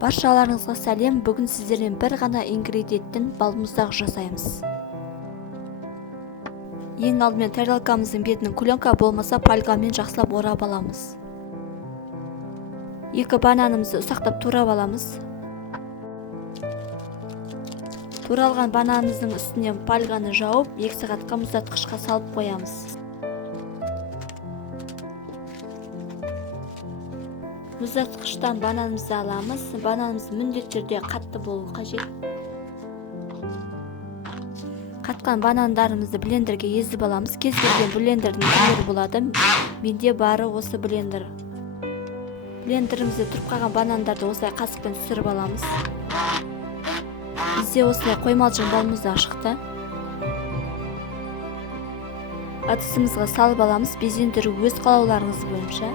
Баршаларыңызға сәлем. Бүгін сіздермен бір ғана ингредиенттен балмұздақ жасаймыз. Ең алдымен тарелкамыздың бетінің кленка болмаса пальгамен жақсылап орап аламыз. 2 бананымызды ұсақтап турап аламыз. Туралған бананымыздың үстіне пальганы жауып 2 сағатқа мұздатқышқа салып қоямыз. Мұздатқыштан бананымызды аламыз. Бананымыз міндетті түрде қатты болуы қажет. Қатқан банандарымызды блендерге езіп аламыз. Кез келген блендердің түрлері болады. Менде бары осы блендер. Блендерімізде тұрып қалған банандарды осылай қасықпен түсіріп аламыз. Бізде осылай қоймалжың балмұздақ шықты. Ыдысымызға салып аламыз. Безендіру өз қалауларыңыз бойынша.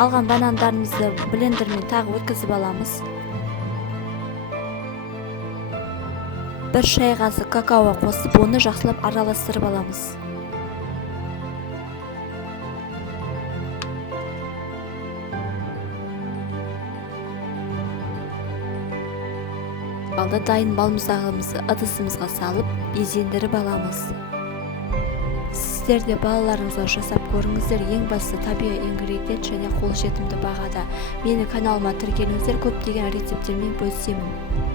Қалған банандарымызды блендермен тағы өткізіп аламыз. 1 шай қасық какао қосып, оны жақсылап араластырып аламыз. Алда дайын балмұздағымызды ыдысымызға салып, безендіріп аламыз. Сіздер де балаларыңызға жасап көріңіздер. Ең басты табиғи ингредиент және қолжетімді бағада. Менің каналыма тіркеліңіздер, көптеген рецептермен бөлісемін.